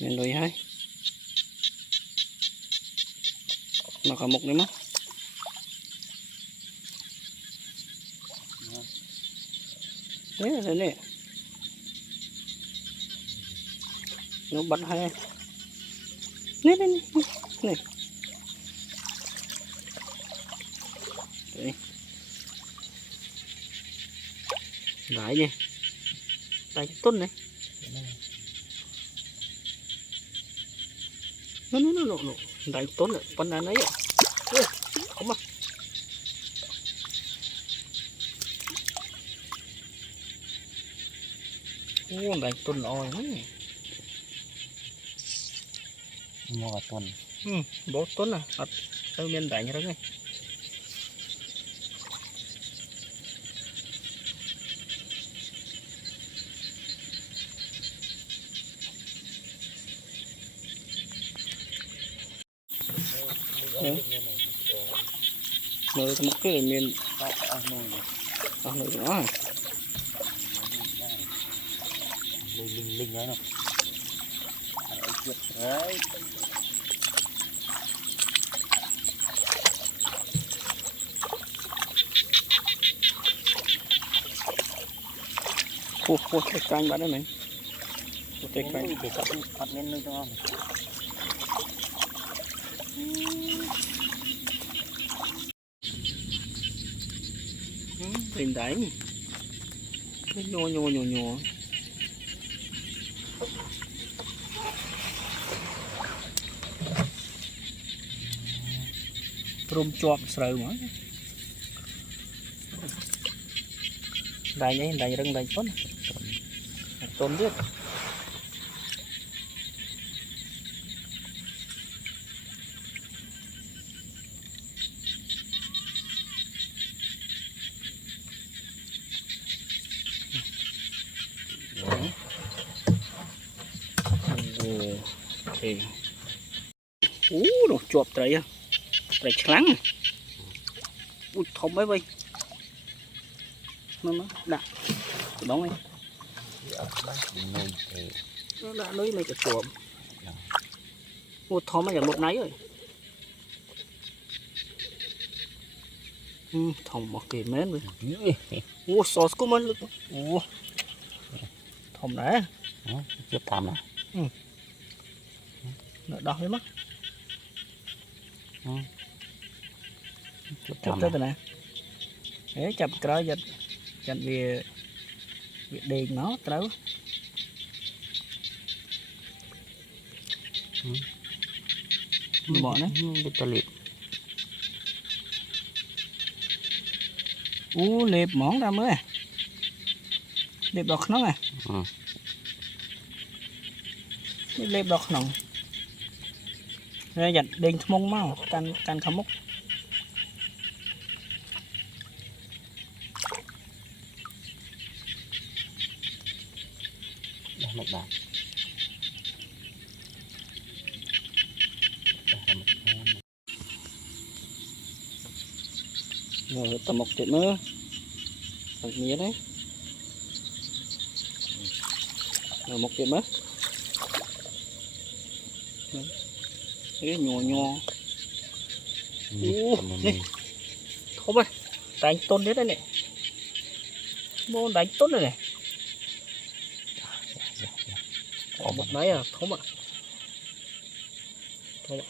Nên đuôi hay mà cả mục đấy mất đấy là thế này nó bật hay này này này đấy đấy nhỉ đánh tốt này nó đánh tốt này con đàn ấy không mà đánh tốt rồi đấy mua tuần bố tốt à ở miền đánh rồi này nơi một cái miền ở nơi đó linh đó đấy Ủa, cái canh bạn đấy mình. Cái canh để sắp phát lên nơi cho mình đánh. Cái nhô. Rôm chọp sờ mà. Đánh ấy, đánh rừng đánh tốt. Tôm biết. Okay. Đồ chuột trời á, trời trắng, ui thơm mấy vây, nó đã, đóng đi, nó đã lấy mấy cái chuột, ui thơm mấy là một nấy rồi, thơm một kỳ mến rồi, ui sauce của mình, ui thơm đấy, chưa thầm à? Nó đỏ hết mất. Chụp tới này. Đấy chụp cái giật chặn về đèn nó tới. Bỏ đấy. Bị ta liệp. Liệp món ra mới. Liệp đọt nó à. Liệp đọt nó. Rồi giật đèn mông mau can không mốc. Một bạn. Rồi tầm một chuyện nữa. Thật mía đấy. Rồi một chuyện nữa. Cái nhò. Này. Không ơi. Đánh tôn đấy này. Mô đánh tốt rồi này. Một máy à, không ạ. Thôi ạ.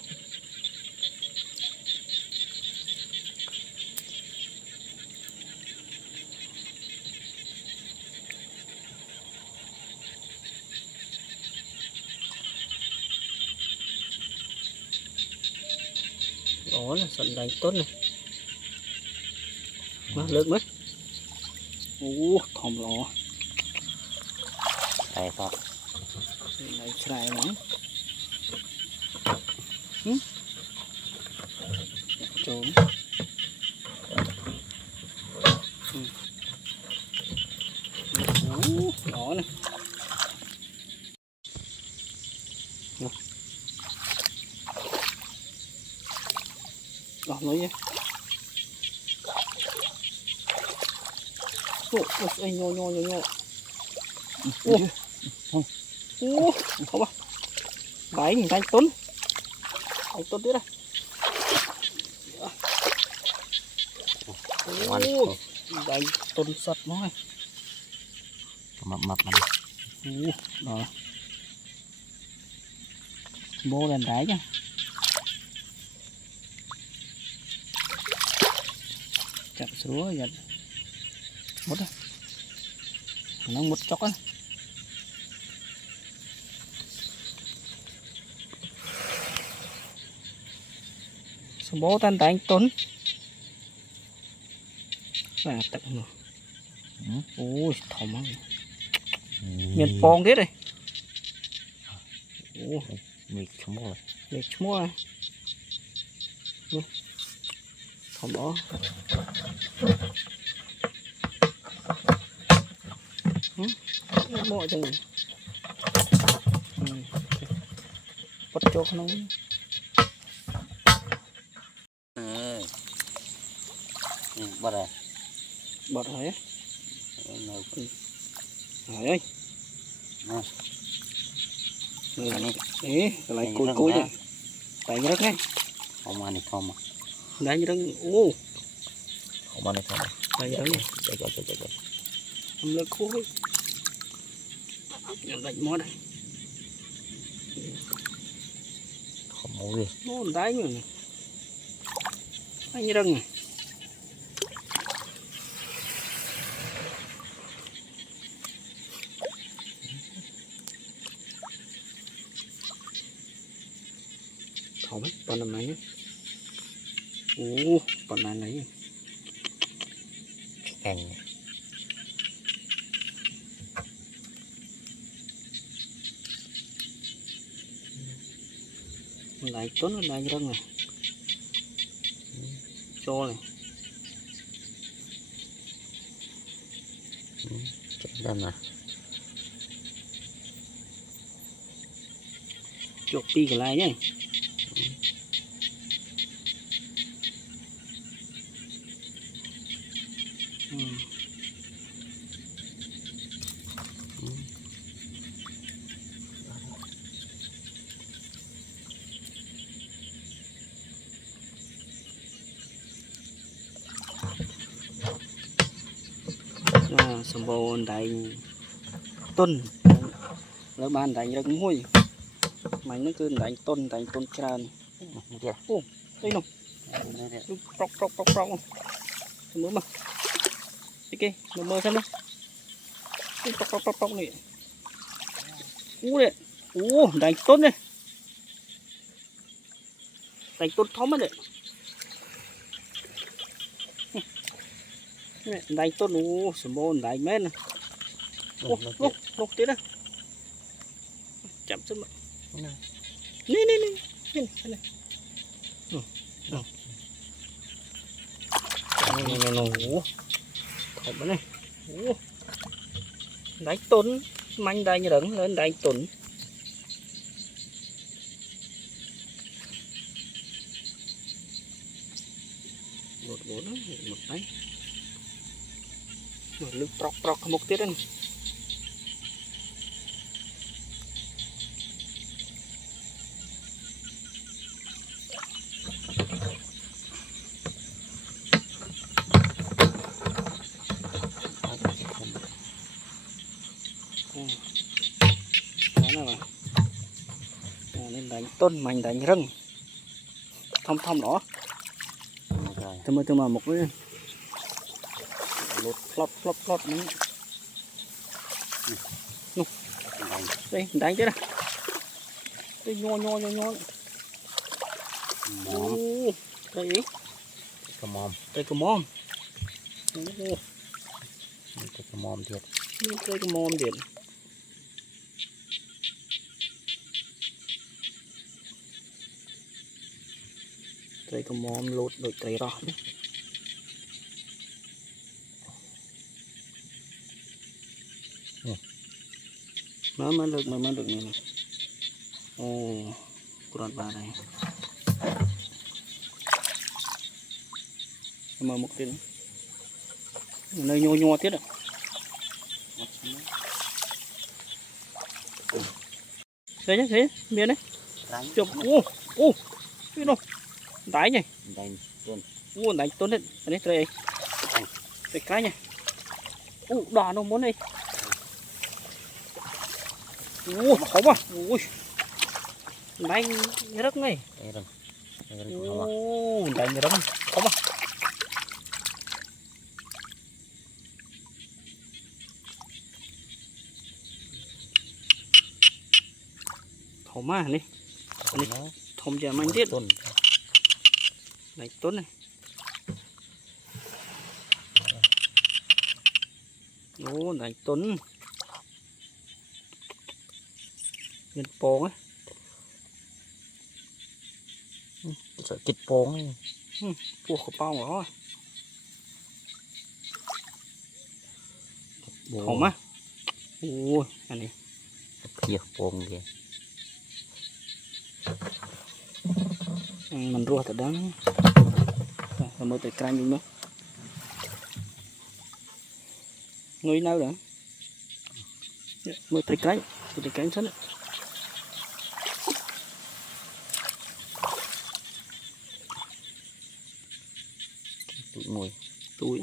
Đó là sẵn đánh tốt này. Mà lớn mấy. Thòm lò. Đây thôi. Đây trái lắm. Trốn. Đó này. Đó lấy nhé. Ôi, nhô. Ô. Ô, không à. Đánh tuấn. Đánh tuấn tiếp đây. Ô, đánh tuấn sật nó này. Mập này. Ô, đó. Bô đàn đáy nha. Chặt xuống rồi. Một đây. Nó một chốc á. Bố tan tại anh Tuấn là tận rồi. Ôi thòm lắm. Miền Pong thế đây. Ồ, Mệt chấm rồi. mệt mua à. Thòm đó. Mọi chừng. Bắt cho nó. Bắt rồi. Bật rồi á. Rồi ơi. Ê, cái này cùi đây. Tại như đất ngay. Không ăn thì không mà. Đấy như đất. Ô. Không ăn thì không. Tại như đất này. Trời. Không lỡ khối. Đánh mó đây. Không mua gì. Nó đáy như này. Đánh như đất này. Không biết, con làm này nhé. Ồ, con này này. Cành. Lại tuấn lại răng này. Cho này. Chắc đâm à. Chuột pi cái lại nhé. Sầm bồ đánh tuần lỡ ban đánh rất mùi mày nó cứ đánh tuần tràn. Ô đây nè próc mơ mà cái mơ xem đây próc này. Đấy đánh tuần này đánh tuần thóm đấy. Đánh tuần sầm bồ đánh mến này. Lúc tí đó chậm sức mạnh nè thổi bữa này. Đánh tuần manh đánh đấng lên đánh tuần. Một đấy lực próc một tiết này. Đó là nên đánh tuần mạnh đánh rừng thông đó. Tôi mà một cái lột flop nữa. Đây đánh chứ đây. Đây nhô. Đây ý. Cây cà mom. Thiệt. Cây cà mom thiệt. Cây cà mom lột đôi cây rõ. Mà được này. Ồ, còn ba này. Mà một tiếng nơi nhô tiết ạ. Đây nhá, thế miếng đấy. Đánh. Chụp. Cái đâu? Đáy nhỉ? Đánh tuần. Đánh tốt đấy. Đây đây. Đây cái nhỉ? Đỏ nó muốn đây. Khó quá. Ui. Đánh rất ngay. Đây rồi. Đánh rất khó quá. Thổ mà này, thôm chả mạnh tiết, này tốt này, này tuấn, nhân pong ấy, sợ kịch pong ấy, pua khổ bao rồi, thổ mà, anh này, kia pong kìa. Mình rùa thật đáng. Rồi mới tới canh luôn đó. Ngồi nào đó. Mới tới canh sẵn. Tụi ngồi. Túi.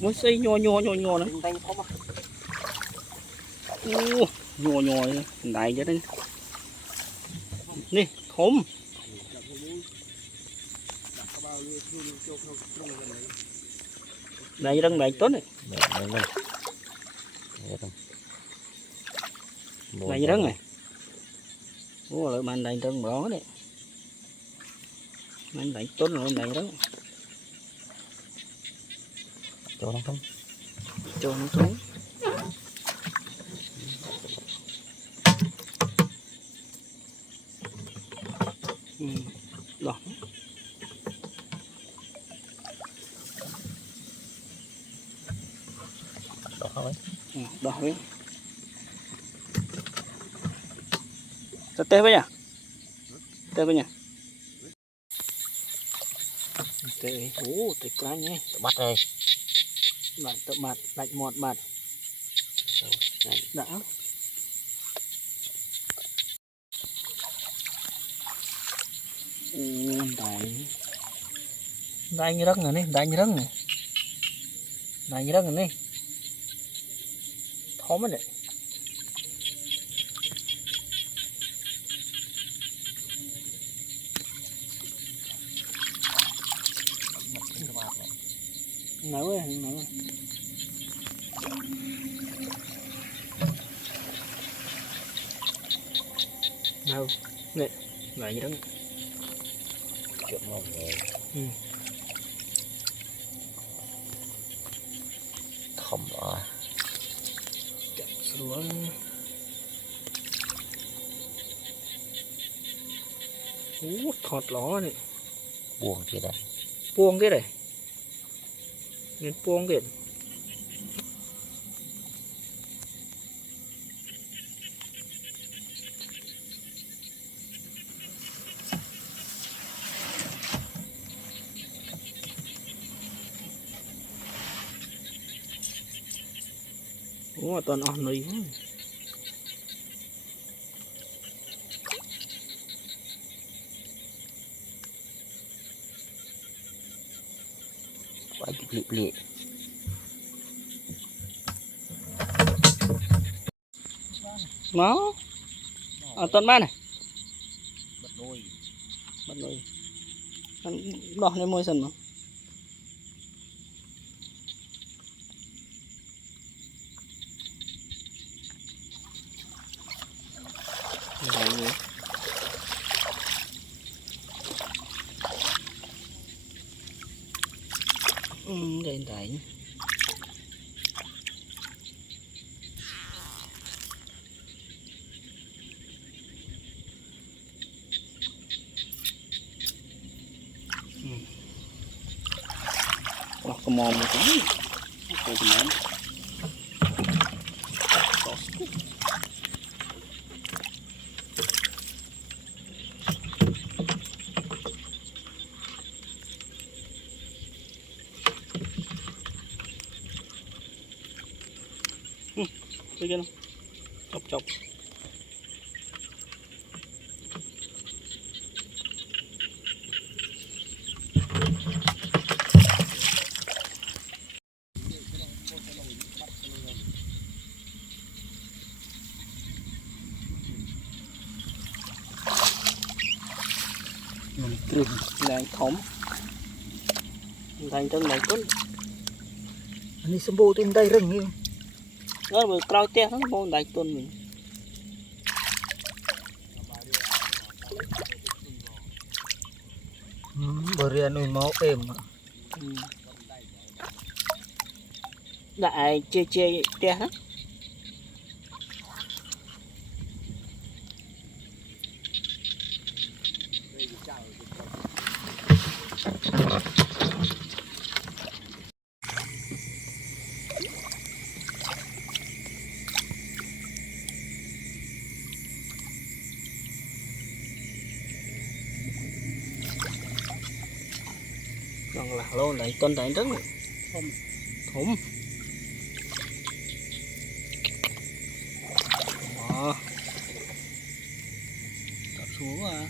Mới xây nhò nữa. Nhò đại vậy đấy. Nè, thôm. Đại răng đại tốt này. Đại răng này. Lại bạn đại răng rõ đấy. Bạn đại tốt rồi đại răng. Cho nó không? Cho nó xuống. Đó. Đó thôi. Đó đấy. Tê với nhỉ? Tê với nhỉ? Tê, tê cá nhé. Bắt đây. Tự bạt, lạnh một bạt. Đã. Đại như răng này, đại như răng này. Đại như răng này. Thóm đấy. Nấu rồi, nấu rồi. Nấu, nè, lại như đó. Chuyện ngon rồi. Thầm rồi. Chậm xuống. Thọt ló này. Buông kia đây. Buông cái này. Nên buông cái. Toàn on này. Quá lị. Nó. Toàn ba này. Bắt đôi. Đỏ lên môi sần mà. Đây đấy. Có mồm một cái. Cái mồm. Cái kia chọc chọc này thủng thành chân này cún anh đi sumbu trên đây rừng như nó vừa cào te nó môn đại tuần mình bờ riêng nuôi máu êm đại chê chê te hết còn là lô đại tuần đại rất thủng đó cặp xuống à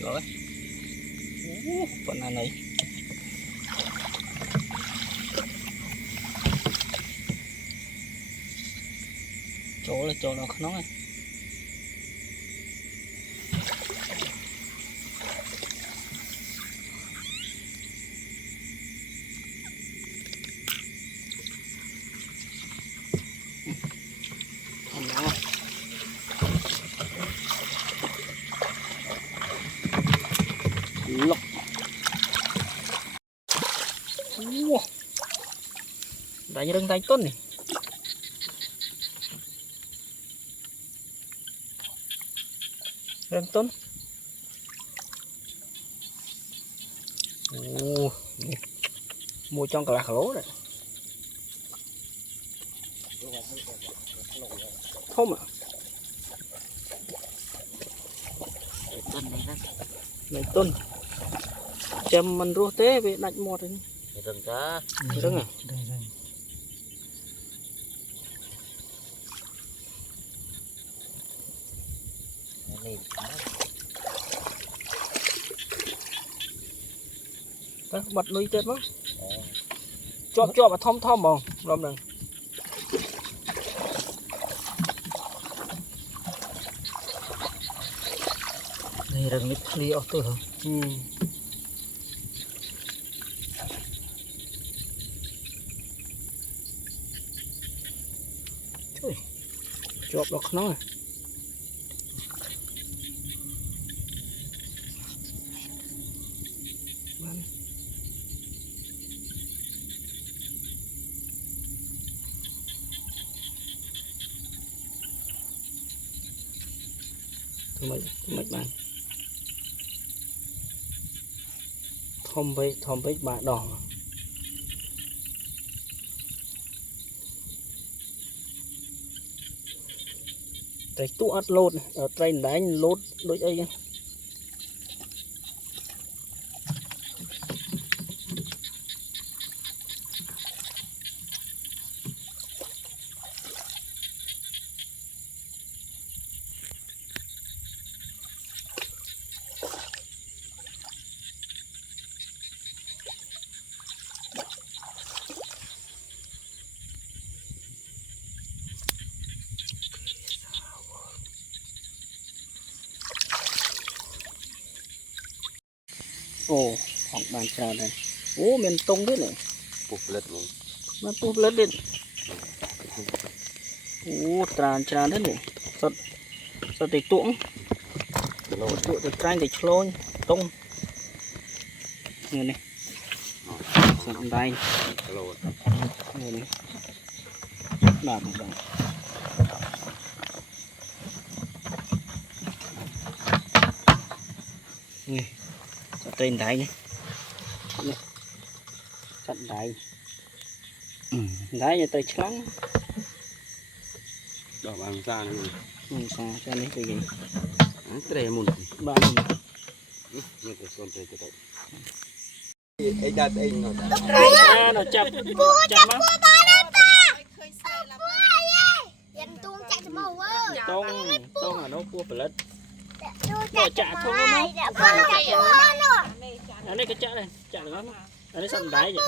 rồi phần này chỗ nào không nói lọc đại rừng đại tuần này rừng tuần mua trong cả lạc lố này không à này tuần châm mình rùa té về đánh một rồi rừng cá rừng à đó bật nuôi chết mất cho mà thom thom không làm này này rừng nít li ở từ chọp được nó này thôi mấy bạn thom với bà đỏ cái tụ ắt lột này ở trên đánh lột đôi ấy nhá ồ hoặc bàn trà này ố miền tông đấy này bục lật luôn nó búp lớn lên ố trà đấy này sật sật thì tuỗng tuỗng thì canh thì chlôi tông này này sật đây này này làm một đoạn này trên đáy này chặn đáy đáy như tay trắng đỏ bằng xa này xa cho nên cái gì tre mùn bạn như cái con tre cái đấy ấy đặt ấy nó chập chập á tông ở đâu cua phải lật bỏ chạ không nó anh đây cái chạ này chạ được lắm anh đây sầm đáy vậy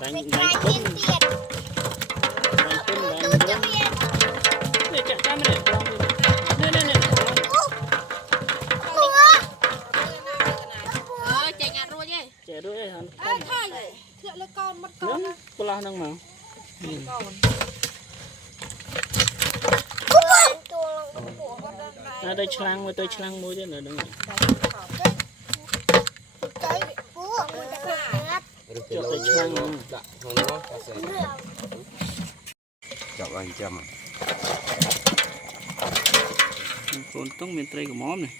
đánh bún đánh bún này chạ chạ này này này chạy đuôi đây hả lớn cô la năng mà đây chlang mua chứ nữa đừng chọc tay chlang chọc anh chăm con tông miền tây của móm này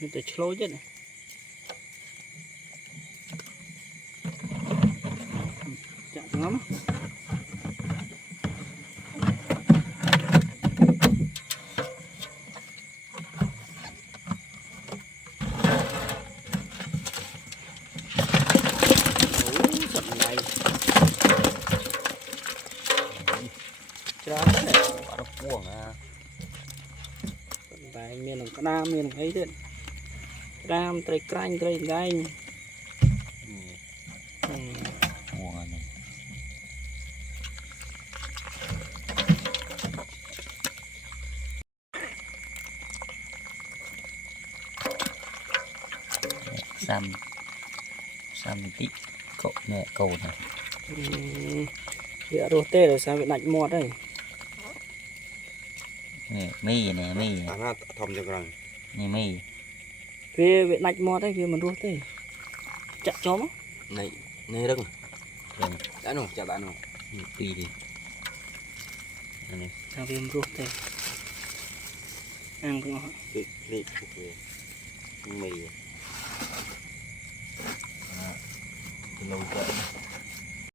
miền tây chlôi chứ này chạm lắm nó cuồng à tại miền là cái đam miền ấy thế đam tây canh tây gai cuồng à này xăm tí cậu nè cầu này địa rô tê rồi sao bị lạnh mọt đây nè mì nó thầm cho rằng nè mì phía bị lạnh mọt đấy phía mình rô tê chặt chó mất này này đất đã nổ chặt đã nổ tùy đi này sao phía mình rô tê ăn cũng ngon mì lâu vậy